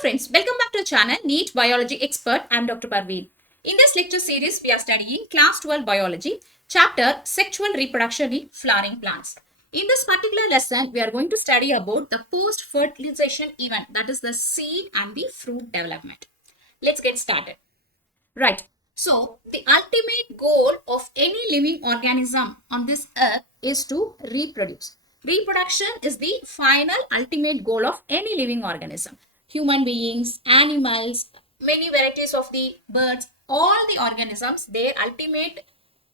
friends, welcome back to the channel NEET Biology Expert. I am Dr. Parveen. In this lecture series, we are studying Class 12 Biology, Chapter Sexual Reproduction in Flowering Plants. In this particular lesson, we are going to study about the post-fertilization event, that is the seed and the fruit development. Let's get started. Right. So, the ultimate goal of any living organism on this earth is to reproduce. Reproduction is the final ultimate goal of any living organism. Human beings, animals, many varieties of the birds, all the organisms, their ultimate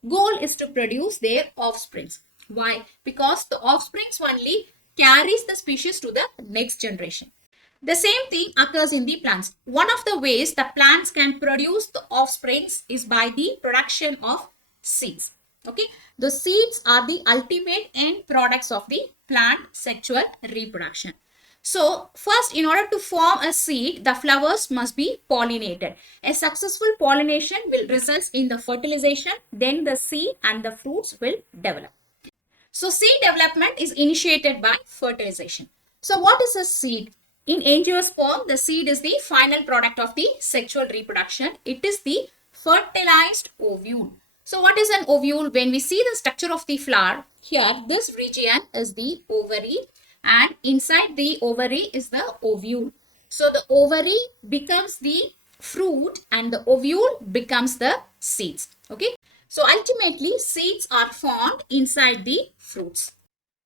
goal is to produce their offsprings. Why? Because the offsprings only carries the species to the next generation. The same thing occurs in the plants. One of the ways the plants can produce the offsprings is by the production of seeds. Okay, the seeds are the ultimate end products of the plant sexual reproduction. So, first, in order to form a seed, the flowers must be pollinated. A successful pollination will result in the fertilization, then the seed and the fruits will develop. So, seed development is initiated by fertilization. So, what is a seed? In Angiosperm, the seed is the final product of the sexual reproduction. It is the fertilized ovule. So, what is an ovule? When we see the structure of the flower, here this region is the ovary and inside the ovary is the ovule. So, the ovary becomes the fruit and the ovule becomes the seeds. Okay. So, ultimately seeds are formed inside the fruits.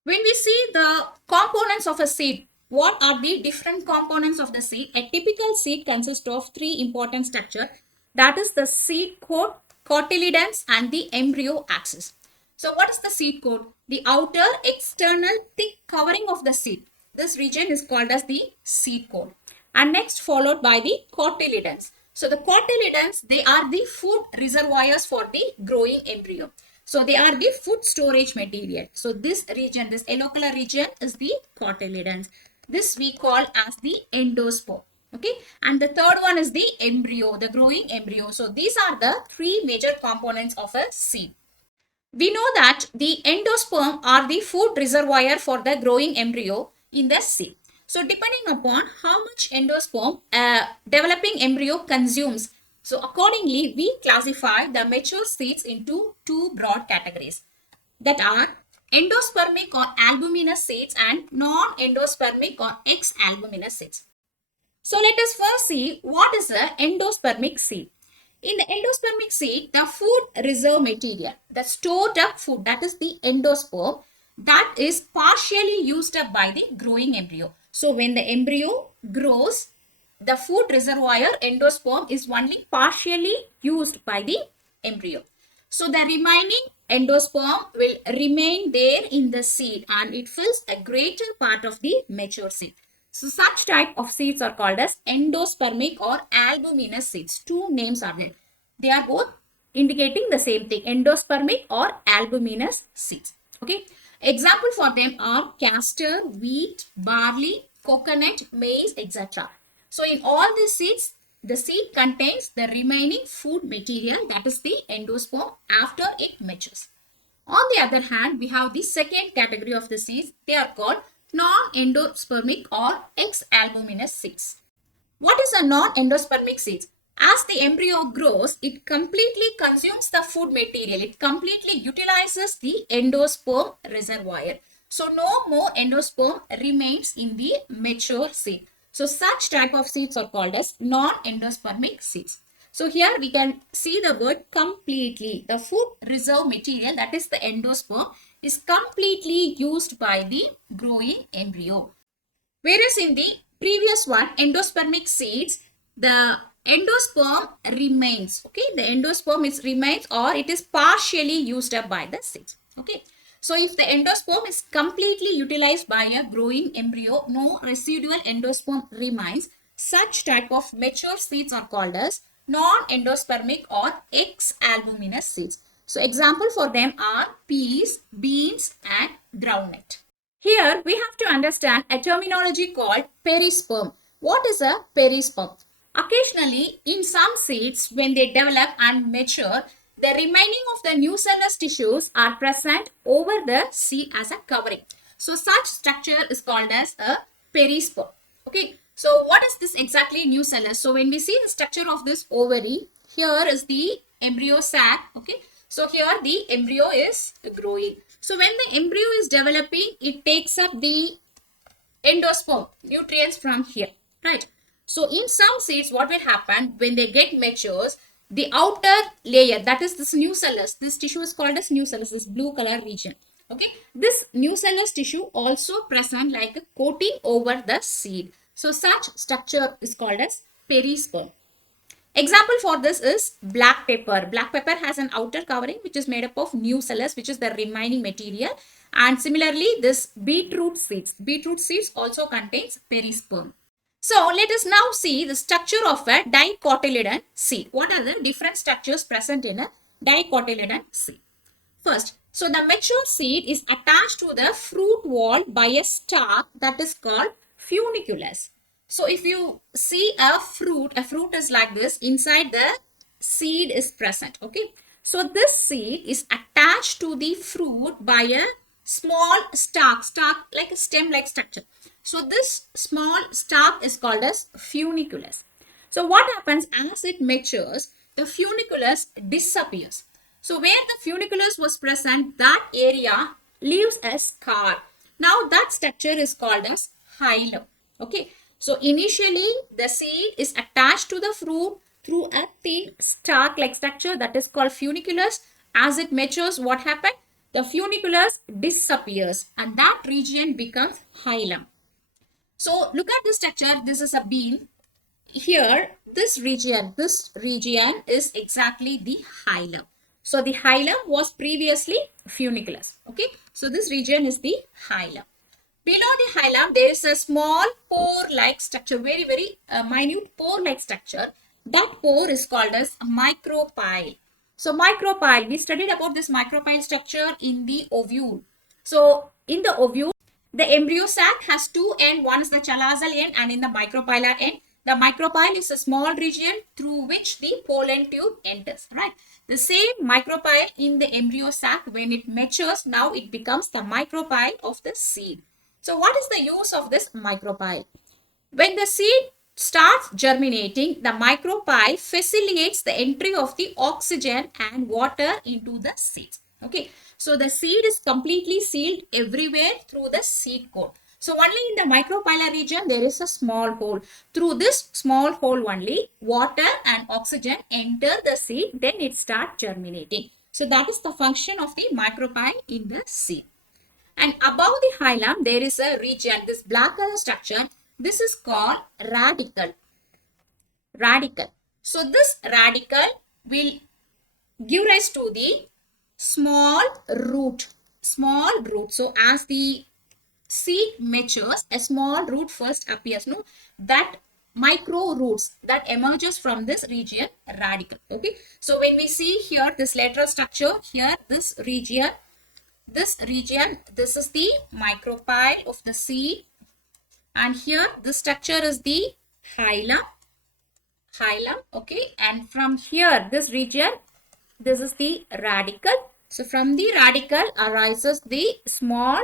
When we see the components of a seed, what are the different components of the seed? A typical seed consists of three important structures. That is the seed coat, cotyledons and the embryo axis. So what is the seed coat? The outer external thick covering of the seed. This region is called as the seed coat. And next followed by the cotyledons. So the cotyledons, they are the food reservoirs for the growing embryo. So they are the food storage material. So this region, this yellow color region is the cotyledons. This we call as the endosperm. Okay, and the third one is the embryo, the growing embryo. So these are the three major components of a seed. We know that the endosperm are the food reservoir for the growing embryo in the seed. So depending upon how much endosperm developing embryo consumes, so accordingly we classify the mature seeds into two broad categories, that are endospermic or albuminous seeds and non-endospermic or ex-albuminous seeds. So let us first see what is an endospermic seed. In the endospermic seed, the food reserve material, the stored up food, that is the endosperm, that is partially used up by the growing embryo. So when the embryo grows, the food reservoir endosperm is only partially used by the embryo. So the remaining endosperm will remain there in the seed and it fills a greater part of the mature seed. So such type of seeds are called as endospermic or albuminous seeds. Two names are there. They are both indicating the same thing, endospermic or albuminous seeds. Okay. Example for them are castor, wheat, barley, coconut, maize, etc. So in all these seeds, the seed contains the remaining food material, that is the endosperm, after it matures. On the other hand, we have the second category of the seeds. They are called non-endospermic or ex-albuminous seeds. What is a non-endospermic seeds? As the embryo grows, it completely consumes the food material. It completely utilizes the endosperm reservoir. So no more endosperm remains in the mature seed. So such type of seeds are called as non-endospermic seeds. So here we can see the word completely. The food reserve material, that is the endosperm, is completely used by the growing embryo. Whereas in the previous one, endospermic seeds, the endosperm remains. Okay, the endosperm remains or it is partially used up by the seeds. Okay. So if the endosperm is completely utilized by a growing embryo, no residual endosperm remains, such type of mature seeds are called as non-endospermic or ex-albuminous seeds. So example for them are peas, beans and groundnut. Here we have to understand a terminology called perisperm. What is a perisperm? Occasionally in some seeds, when they develop and mature, the remaining of the nucellus tissues are present over the seed as a covering. So such structure is called as a perisperm. Okay. So what is this exactly nucellus. So when we see the structure of this ovary, here is the embryo sac. Okay. So here the embryo is growing. So when the embryo is developing, it takes up the endosperm nutrients from here, right? So in some seeds, what will happen when they get matures, the outer layer, that is this nucellus, this tissue is called as nucellus, this blue color region. Okay, this nucellus tissue also present like a coating over the seed. So such structure is called as perisperm. Example for this is black pepper. Black pepper has an outer covering which is made up of nucellus, which is the remaining material. And similarly, this beetroot seeds. Beetroot seeds also contains perisperm. So let us now see the structure of a dicotyledon seed. What are the different structures present in a dicotyledon seed? First, so the mature seed is attached to the fruit wall by a stalk that is called funiculus. So if you see a fruit is like this, inside the seed is present. Okay. So this seed is attached to the fruit by a small stalk like a stem like structure. So this small stalk is called as funiculus. So what happens as it matures, the funiculus disappears. So where the funiculus was present, that area leaves a scar. Now that structure is called as hilum. Okay. So initially the seed is attached to the fruit through a thin stalk like structure that is called funiculus. As it matures, what happens? The funiculus disappears and that region becomes hilum. So look at this structure. This is a bean. Here, this region is exactly the hilum. So the hilum was previously funiculus. Okay. So this region is the hilum. Below the hilum, there is a small pore-like structure, very minute pore-like structure. That pore is called as micropyle. So micropyle, we studied about this micropyle structure in the ovule. So in the ovule, the embryo sac has two ends. One is the chalazal end and in the micropylar end. The micropyle is a small region through which the pollen tube enters, right? The same micropyle in the embryo sac, when it matures, now it becomes the micropyle of the seed. So what is the use of this micropyle? When the seed starts germinating, the micropyle facilitates the entry of the oxygen and water into the seeds. Okay. So the seed is completely sealed everywhere through the seed coat. So only in the micropylar region there is a small hole. Through this small hole only water and oxygen enter the seed, then it starts germinating. So that is the function of the micropyle in the seed. And above the hilum, there is a region, this black color structure. This is called radicle. Radicle. So this radicle will give rise to the small root. Small root. So as the seed matures, a small root first appears. No, that micro roots that emerges from this region, radicle. Okay. So when we see here this lateral structure, here this region, this is the micropyle of the seed, and here this structure is the hilum. Okay, and from here this region, this is the radicle. So from the radicle arises the small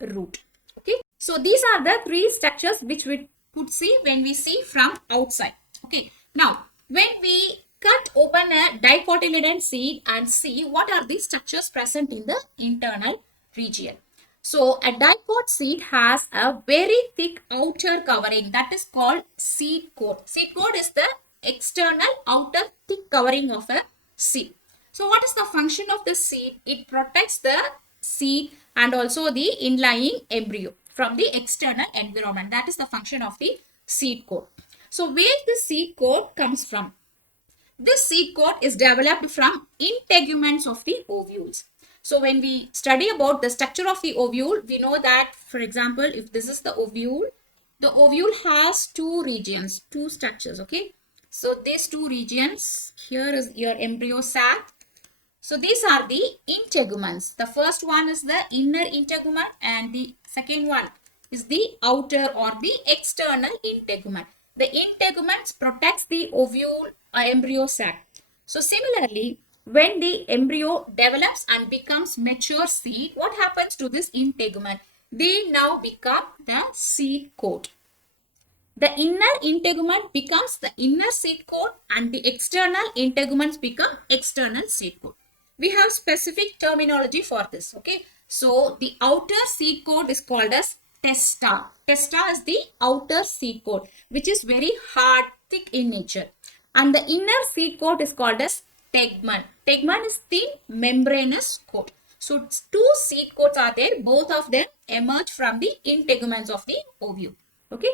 root. Okay, so these are the three structures which we could see when we see from outside. Okay, now when we cut open a dicotyledon seed and see what are the structures present in the internal region. So a dicot seed has a very thick outer covering that is called seed coat. Seed coat is the external outer thick covering of a seed. So what is the function of the seed? It protects the seed and also the inlying embryo from the external environment. That is the function of the seed coat. So where the seed coat comes from? This seed coat is developed from integuments of the ovules. So when we study about the structure of the ovule, we know that, for example, if this is the ovule has two regions, two structures. Okay. So these two regions, here is your embryo sac. So these are the integuments. The first one is the inner integument and the second one is the outer or the external integument. The integuments protects the ovule embryo sac. So similarly, when the embryo develops and becomes mature seed, what happens to this integument? They now become the seed coat. The inner integument becomes the inner seed coat and the external integuments become external seed coat. We have specific terminology for this. Okay. So the outer seed coat is called as testa. Testa is the outer seed coat, which is very hard, thick in nature. And the inner seed coat is called as tegmen. Tegmen is the membranous coat. So two seed coats are there. Both of them emerge from the integuments of the ovule. Okay.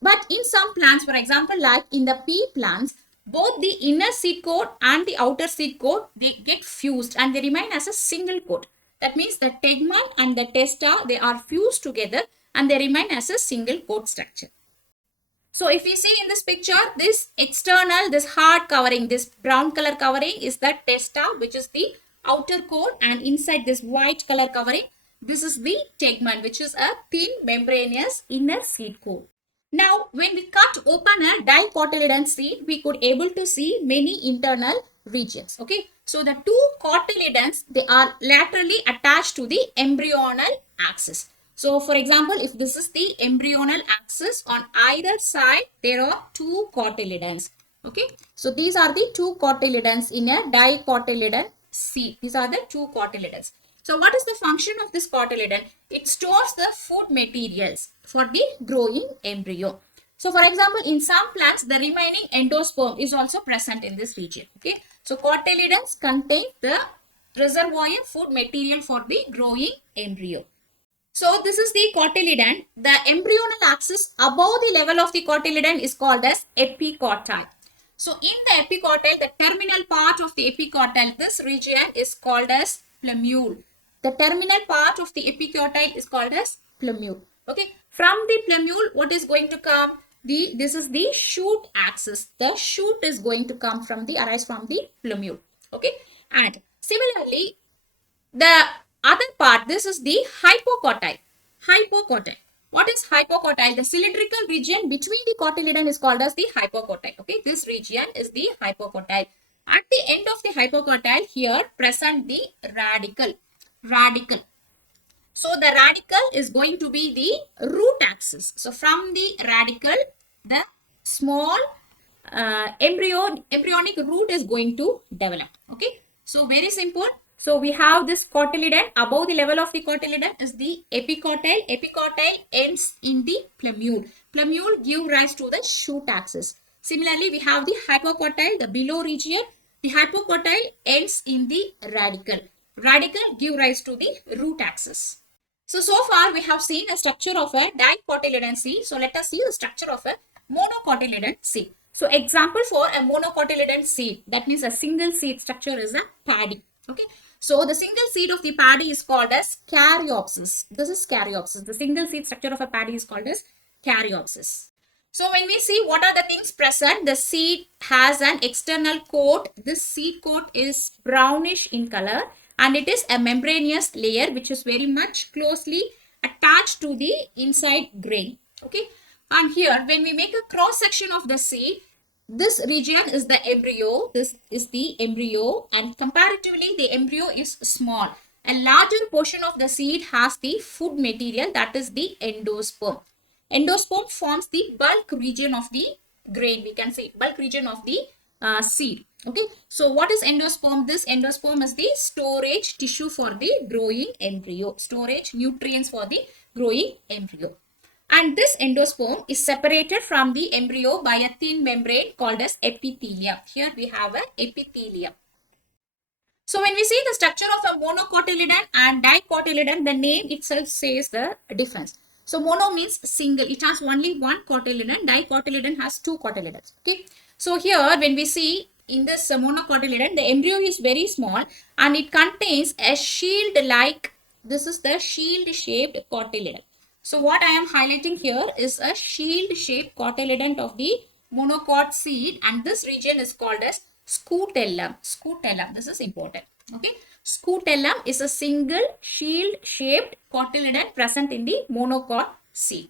But in some plants, for example, like in the pea plants, both the inner seed coat and the outer seed coat, they get fused and they remain as a single coat. That means the tegmen and the testa, they are fused together and they remain as a single coat structure. So if you see in this picture, this external, this hard covering, this brown color covering is the testa, which is the outer coat, and inside this white color covering, this is the tegmen, which is a thin membranous inner seed coat. Now, when we cut open a dicotyledon seed, we could able to see many internal regions. Okay. So, the two cotyledons, they are laterally attached to the embryonal axis. So, for example, if this is the embryonal axis, on either side, there are two cotyledons. Okay. So, these are the two cotyledons in a dicotyledon seed. These are the two cotyledons. So, what is the function of this cotyledon? It stores the food materials for the growing embryo. So, for example, in some plants, the remaining endosperm is also present in this region. Okay. So, cotyledons contain the reservoir food material for the growing embryo. So, this is the cotyledon. The embryonal axis above the level of the cotyledon is called as epicotyle. So, in the epicotyle, the terminal part of the epicotyle, this region is called as plumule. The terminal part of the epicotyle is called as plumule. Okay. From the plumule, what is going to come? This is the shoot axis. The shoot is going to come from arise from the plumule. Okay. And similarly, the other part, this is the hypocotyle. Hypocotyle. What is hypocotyle? The cylindrical region between the cotyledon is called as the hypocotyle. Okay. This region is the hypocotyle. At the end of the hypocotyle, here present the radicle. So the radicle is going to be the root axis. So from the radicle, the small embryonic root is going to develop. Okay. So very simple. So we have this cotyledon. Above the level of the cotyledon is the epicotyle. Epicotyle ends in the plumule. Plumule give rise to the shoot axis. Similarly, we have the hypocotyle, the below region. The hypocotyle ends in the radicle. Radicle give rise to the root axis. So far we have seen a structure of a dicotyledon seed. So let us see the structure of a monocotyledon seed. So example for a monocotyledon seed, that means a single seed structure, is a paddy. Okay. So the single seed of the paddy is called as caryopsis. This is caryopsis. The single seed structure of a paddy is called as caryopsis. So when we see what are the things present, the seed has an external coat. This seed coat is brownish in color, and it is a membranous layer which is very much closely attached to the inside grain. Okay. And here when we make a cross section of the seed, this region is the embryo. This is the embryo, and comparatively the embryo is small. A larger portion of the seed has the food material, that is the endosperm. Endosperm forms the bulk region of the grain. We can say bulk region of the seed. Okay. So what is endosperm? This endosperm is the storage tissue for the growing embryo. Storage nutrients for the growing embryo. And this endosperm is separated from the embryo by a thin membrane called as epithelium. Here we have an epithelium. So when we see the structure of a monocotyledon and dicotyledon, the name itself says the difference. So mono means single. It has only one cotyledon. Dicotyledon has two cotyledons. Okay. So here when we see in this monocotyledon, the embryo is very small and it contains a shield like, this is the shield shaped cotyledon. So what I am highlighting here is a shield shaped cotyledon of the monocot seed, and this region is called as scutellum. Scutellum. This is important. Okay. Scutellum is a single shield shaped cotyledon present in the monocot seed.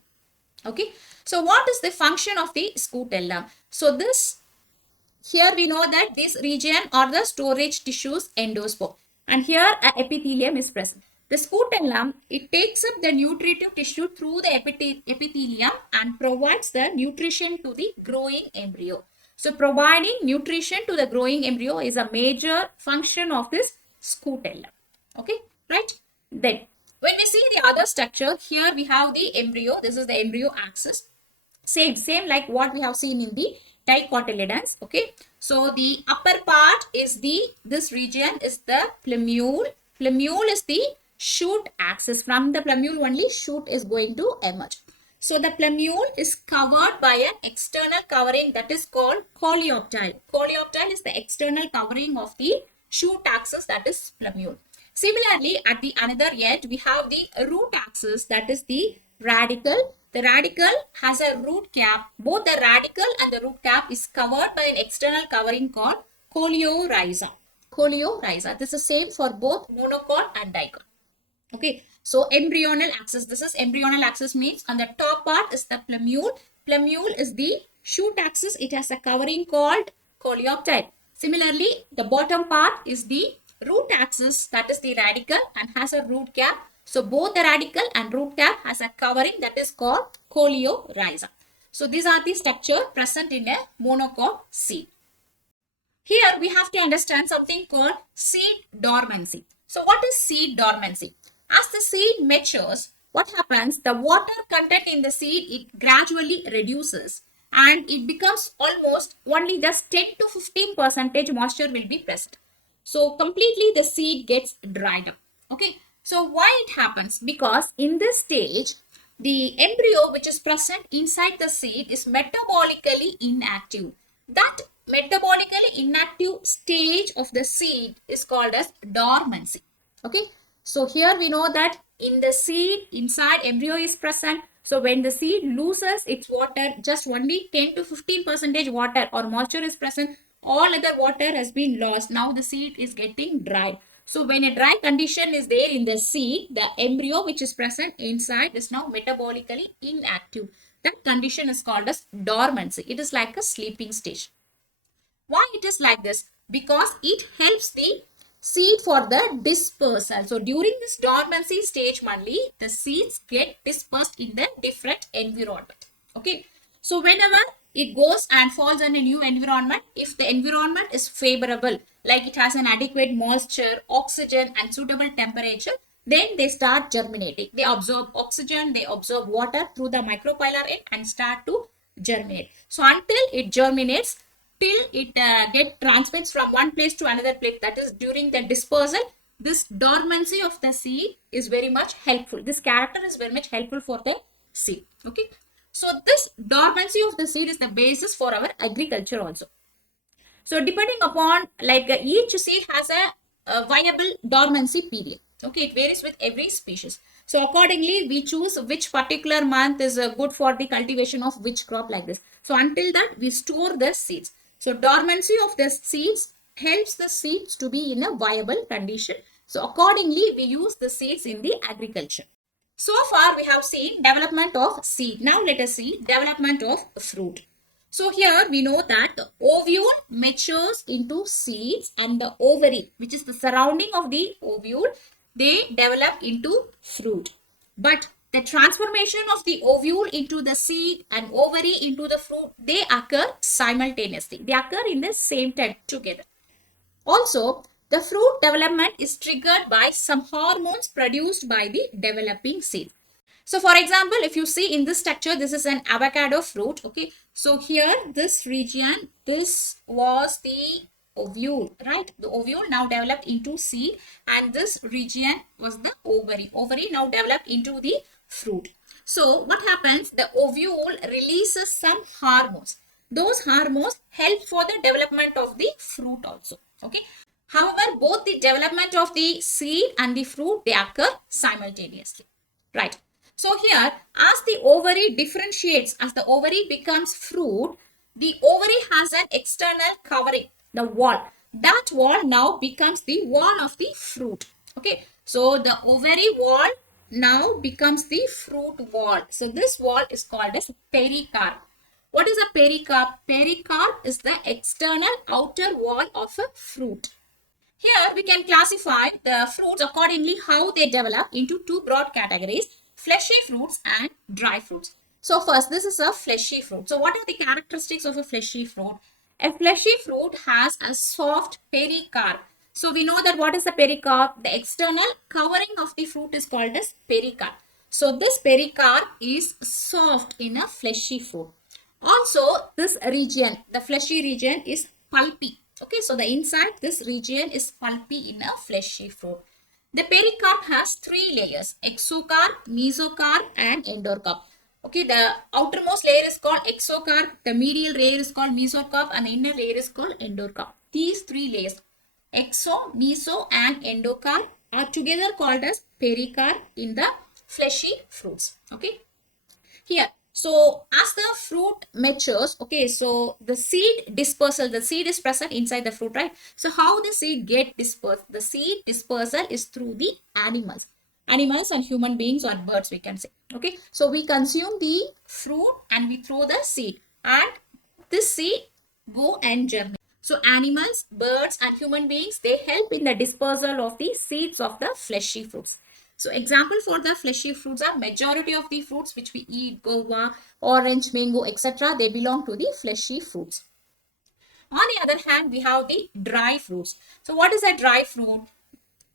Okay. So what is the function of the scutellum? So this, here we know that this region are the storage tissues endosperm, and here a epithelium is present. The scutellum, it takes up the nutritive tissue through the epithelium and provides the nutrition to the growing embryo. So providing nutrition to the growing embryo is a major function of this scutellum. Okay, right? Then when we see the other structure, here we have the embryo. This is the embryo axis. Same like what we have seen in the dicotyledons. Okay, so the upper part is this region is the plumule. Plumule is the shoot axis. From the plumule only shoot is going to emerge. So the plumule is covered by an external covering that is called coleoptile. Coleoptile is the external covering of the shoot axis, that is plumule. Similarly, at the another end, we have the root axis, that is the radicle. The radicle has a root cap. Both the radicle and the root cap is covered by an external covering called coleorhiza. Coleorhiza. This is same for both monocot and dicot. Okay, so embryonal axis. This is embryonal axis means on the top part is the plumule. Plumule is the shoot axis. It has a covering called coleoptile. Similarly, the bottom part is the root axis, that is the radicle, and has a root cap. So both the radicle and root cap has a covering that is called coleorhiza. So these are the structure present in a monocot seed. Here we have to understand something called seed dormancy. So what is seed dormancy? As the seed matures, what happens? The water content in the seed, it gradually reduces and it becomes almost only just 10 to 15% moisture will be present. So completely the seed gets dried up. Okay. So why it happens? Because in this stage, the embryo which is present inside the seed is metabolically inactive. That metabolically inactive stage of the seed is called as dormancy. Okay. So here we know that in the seed, inside embryo is present. So when the seed loses its water, just only 10 to 15% water or moisture is present. All other water has been lost. Now the seed is getting dried. So when a dry condition is there in the seed, the embryo which is present inside is now metabolically inactive. That condition is called as dormancy. It is like a sleeping stage. Why it is like this? Because it helps the seed for the dispersal. So during this dormancy stage only, the seeds get dispersed in the different environment. Okay. So whenever it goes and falls in a new environment, if the environment is favorable, like it has an adequate moisture, oxygen and suitable temperature, then they start germinating. They absorb oxygen, they absorb water through the micropylar end and start to germinate. So until it germinates, till it transmits from one place to another place, that is during the dispersal, this dormancy of the seed is very much helpful. This character is very much helpful for the seed. Okay. So this dormancy of the seed is the basis for our agriculture also. So depending upon, like each seed has a viable dormancy period. Okay, it varies with every species. So accordingly, we choose which particular month is good for the cultivation of which crop, like this. So until that, we store the seeds. So dormancy of the seeds helps the seeds to be in a viable condition. So accordingly, we use the seeds in the agriculture. So far, we have seen development of seed. Now let us see development of fruit. So here we know that the ovule matures into seeds and the ovary, which is the surrounding of the ovule, they develop into fruit. But the transformation of the ovule into the seed and ovary into the fruit, they occur simultaneously. They occur in the same time together. Also, the fruit development is triggered by some hormones produced by the developing seed. So for example, if you see in this structure, this is an avocado fruit. Okay. So here, this region, this was the ovule, right? The ovule now developed into seed and this region was the ovary. Ovary now developed into the fruit. So what happens? The ovule releases some hormones. Those hormones help for the development of the fruit also. Okay. However, both the development of the seed and the fruit, they occur simultaneously. Right. So here, as the ovary differentiates, as the ovary becomes fruit, the ovary has an external covering, the wall. That wall now becomes the wall of the fruit. Okay. So the ovary wall now becomes the fruit wall. So this wall is called as pericarp. What is a pericarp? Pericarp is the external outer wall of a fruit. Here we can classify the fruits accordingly how they develop into two broad categories, fleshy fruits and dry fruits. So first, this is a fleshy fruit. So what are the characteristics of a fleshy fruit? A fleshy fruit has a soft pericarp. So we know that what is the pericarp? The external covering of the fruit is called as pericarp. So this pericarp is soft in a fleshy fruit. Also, this region, the fleshy region is pulpy. Okay, so the inside this region is pulpy in a fleshy fruit. The pericarp has three layers: exocarp, mesocarp, and endocarp. Okay, the outermost layer is called exocarp, the medial layer is called mesocarp, and the inner layer is called endocarp. These three layers, exo, meso, and endocarp, are together called as pericarp in the fleshy fruits. Okay. Here, so as the fruit matures, okay, so the seed dispersal, the seed is present inside the fruit, right? So how the seed get dispersed? The seed dispersal is through the animals and human beings or birds, we can say. Okay, so we consume the fruit and we throw the seed, and this seed go and germinate. So animals, birds, and human beings, they help in the dispersal of the seeds of the fleshy fruits. So example for the fleshy fruits are majority of the fruits which we eat, guava, orange, mango, etc. They belong to the fleshy fruits. On the other hand, we have the dry fruits. So what is a dry fruit?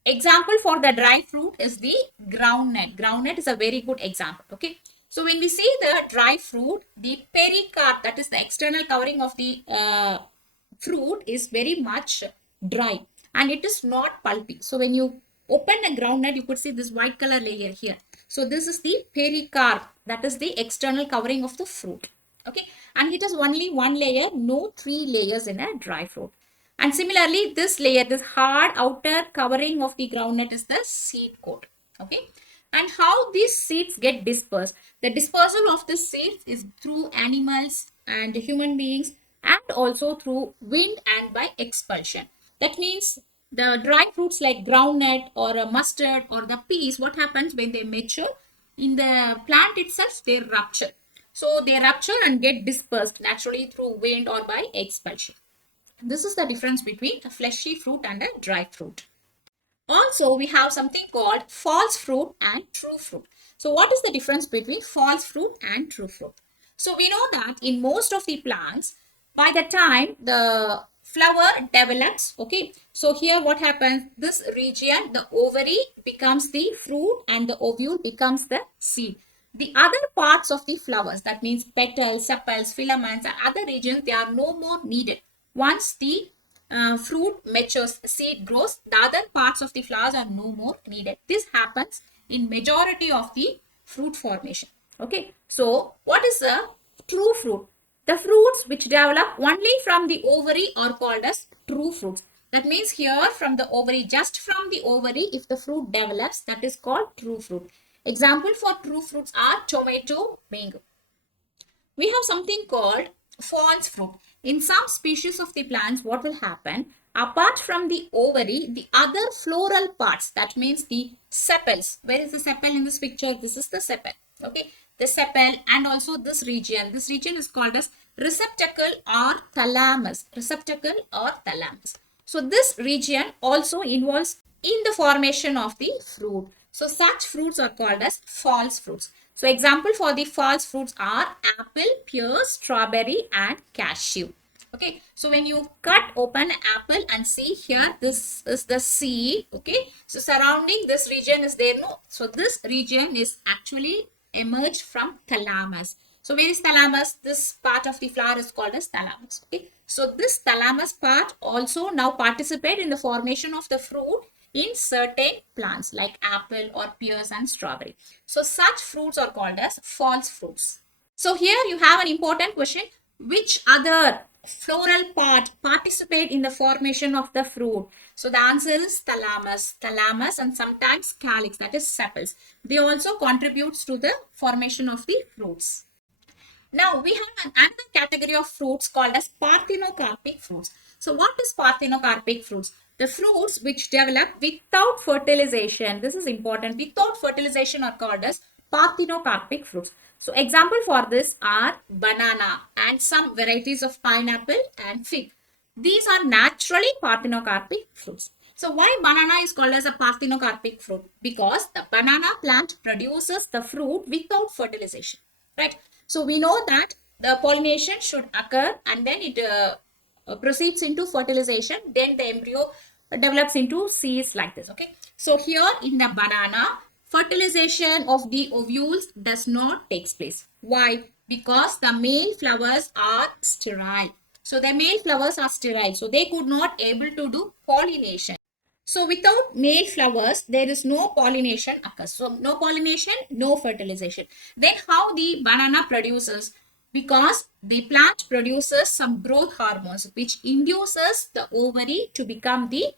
Example for the dry fruit is the groundnut. Groundnut is a very good example. Okay. So when we see the dry fruit, the pericarp, that is the external covering of the fruit, is very much dry and it is not pulpy. So when you open a groundnut, you could see this white color layer here. So this is the pericarp, that is the external covering of the fruit. Okay, and it has only one layer, no three layers in a dry fruit. And similarly, this layer, this hard outer covering of the groundnut is the seed coat. Okay, and how these seeds get dispersed? The dispersal of the seeds is through animals and human beings, and also through wind and by expulsion. That means the dry fruits like groundnut or a mustard or the peas, what happens when they mature? In the plant itself, they rupture. So they rupture and get dispersed naturally through wind or by expulsion. This is the difference between a fleshy fruit and a dry fruit. Also, we have something called false fruit and true fruit. So what is the difference between false fruit and true fruit? So we know that in most of the plants, by the time the flower develops, okay, so here what happens? This region, the ovary becomes the fruit and the ovule becomes the seed. The other parts of the flowers, that means petals, sepals, filaments, and other regions, they are no more needed. Once the fruit matures, seed grows, the other parts of the flowers are no more needed. This happens in majority of the fruit formation. Okay, so what is a true fruit? The fruits which develop only from the ovary are called as true fruits. That means here from the ovary, just from the ovary, if the fruit develops, that is called true fruit. Example for true fruits are tomato, mango. We have something called false fruit. In some species of the plants, what will happen? Apart from the ovary, the other floral parts, that means the sepals. Where is the sepal in this picture? This is the sepal. Okay, the sepal and also this region. This region is called as receptacle or thalamus. Receptacle or thalamus. So this region also involves in the formation of the fruit. So such fruits are called as false fruits. So example for the false fruits are apple, pear, strawberry, and cashew. Okay, so when you cut open an apple and see here, this is the seed. Okay, so surrounding this region is there. No, so this region is actually emerged from thalamus. So where is thalamus? This part of the flower is called as thalamus. Okay, so this thalamus part also now participate in the formation of the fruit in certain plants like apple or pears and strawberry. So such fruits are called as false fruits. So here you have an important question. Which other floral part participate in the formation of the fruit? So the answer is thalamus. Thalamus and sometimes calyx, that is sepals. They also contributes to the formation of the fruits. Now we have another category of fruits called as parthenocarpic fruits. So what is parthenocarpic fruits? The fruits which develop without fertilization. This is important. Without fertilization are called as parthenocarpic fruits. So example for this are banana and some varieties of pineapple and fig. These are naturally parthenocarpic fruits. So why banana is called as a parthenocarpic fruit? Because the banana plant produces the fruit without fertilization, right? So we know that the pollination should occur and then it proceeds into fertilization. Then the embryo develops into seeds like this, okay? So here in the banana, fertilization of the ovules does not take place. Why? Because the male flowers are sterile. So the male flowers are sterile. So they could not able to do pollination. So without male flowers, there is no pollination occurs. So no pollination, no fertilization. Then how the banana produces? Because the plant produces some growth hormones which induces the ovary to become the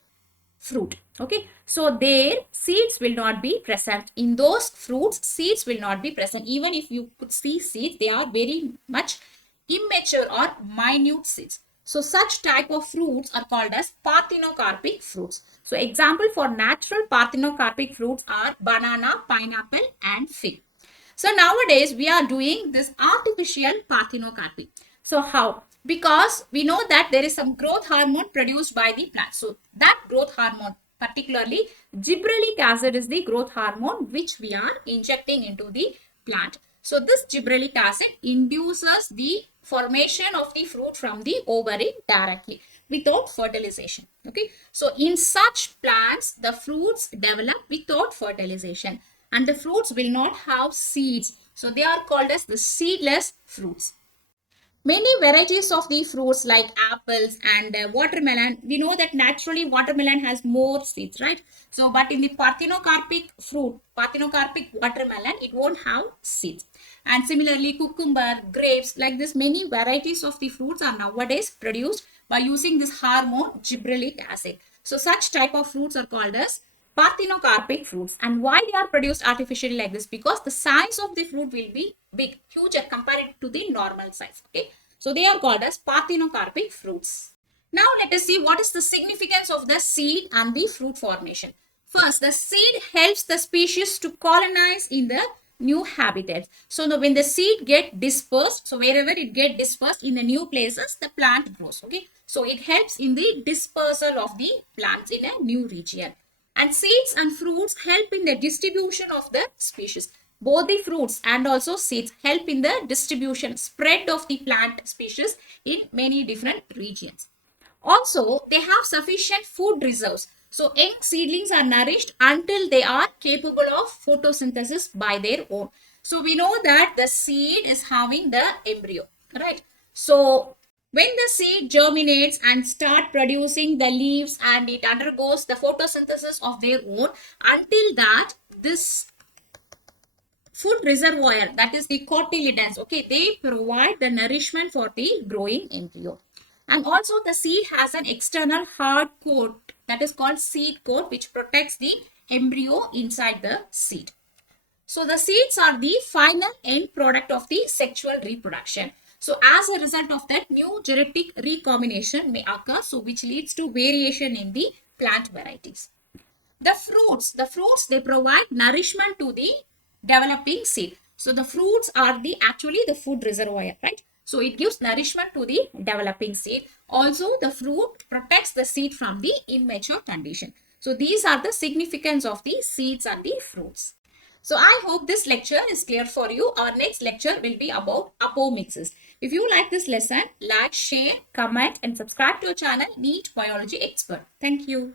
fruit. Okay, so their seeds will not be present. In those fruits, seeds will not be present. Even if you could see seeds, they are very much immature or minute seeds. So such type of fruits are called as parthenocarpic fruits. So example for natural parthenocarpic fruits are banana, pineapple and fig. So nowadays we are doing this artificial parthenocarpy. So how? Because we know that there is some growth hormone produced by the plant. So that growth hormone, particularly gibberellic acid, is the growth hormone which we are injecting into the plant. So this gibberellic acid induces the formation of the fruit from the ovary directly without fertilization. Okay. So in such plants, the fruits develop without fertilization and the fruits will not have seeds. So they are called as the seedless fruits. Many varieties of the fruits like apples and watermelon, we know that naturally watermelon has more seeds, right? So, but in the parthenocarpic fruit, parthenocarpic watermelon, it won't have seeds. And similarly, cucumber, grapes, like this, many varieties of the fruits are nowadays produced by using this hormone gibberellic acid. So, such type of fruits are called as parthenocarpic fruits. And why they are produced artificially like this? Because the size of the fruit will be big, huge compared to the normal size. Okay, so they are called as parthenocarpic fruits. Now let us see what is the significance of the seed and the fruit formation. First, the seed helps the species to colonize in the new habitats. So now when the seed get dispersed, so wherever it get dispersed in the new places, the plant grows. Okay, so it helps in the dispersal of the plants in a new region. And seeds and fruits help in the distribution of the species. Both the fruits and also seeds help in the distribution, spread of the plant species in many different regions. Also, they have sufficient food reserves. So, young seedlings are nourished until they are capable of photosynthesis by their own. So, we know that the seed is having the embryo, right? So, when the seed germinates and start producing the leaves and it undergoes the photosynthesis of their own, until that this food reservoir, that is the cotyledons, okay, they provide the nourishment for the growing embryo. And also the seed has an external hard coat that is called seed coat which protects the embryo inside the seed. So the seeds are the final end product of the sexual reproduction. So as a result of that, new genetic recombination may occur, so which leads to variation in the plant varieties. The fruits, they provide nourishment to the developing seed. So the fruits are the actually the food reservoir, right? So it gives nourishment to the developing seed. Also, the fruit protects the seed from the immature condition. So these are the significance of the seeds and the fruits. So I hope this lecture is clear for you. Our next lecture will be about apomixes. If you like this lesson, like, share, comment and subscribe to our channel NEET Biology Expert. Thank you.